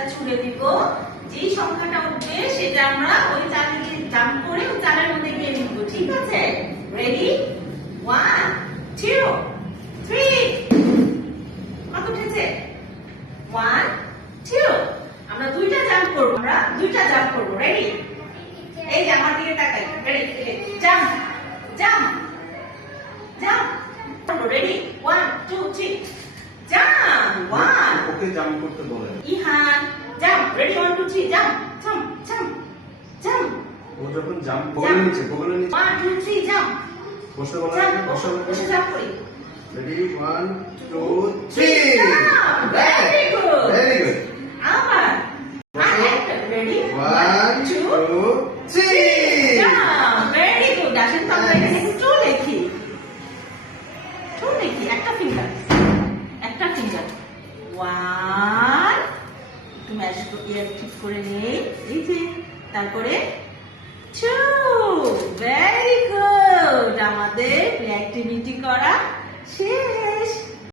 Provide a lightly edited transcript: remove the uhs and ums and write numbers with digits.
চালটা ছুঁড়ে দিব, যেই সংখ্যাটা উঠবে সেটা আমরা ওই চাল দিয়ে জাম্প করে ওই চালের মধ্যে গিয়ে দিব, ঠিক আছে? রেডি? 1 2 3। কত উঠেছে? 1 2। আমরা দুইটা জাম্প করব, রেডি? এই যে আমার দিকে তাকাই, ready? Jump jump jump, ready? 1 2 3 jump. 1 okay jump করতে বলে। Ihan jump, ready? 1 2 3 jump jump jump jump. ও যখন জাম্প বলে নিচে 1 2 3 জাম্প। বসে বলে বসে জাম্প করি। Ready 1 2 3। Very good. Very good. আবার রেডি? 1 2 3। Jump, very good. আসেন তো আমরা এখানে একটু লিখি, একটা ফিঙ্গার 1, একটু ম্যাচ করে ঠিক করে নেই, এই যে, তারপরে 2। Very good. আমাদের অ্যাক্টিভিটি করা শেষ।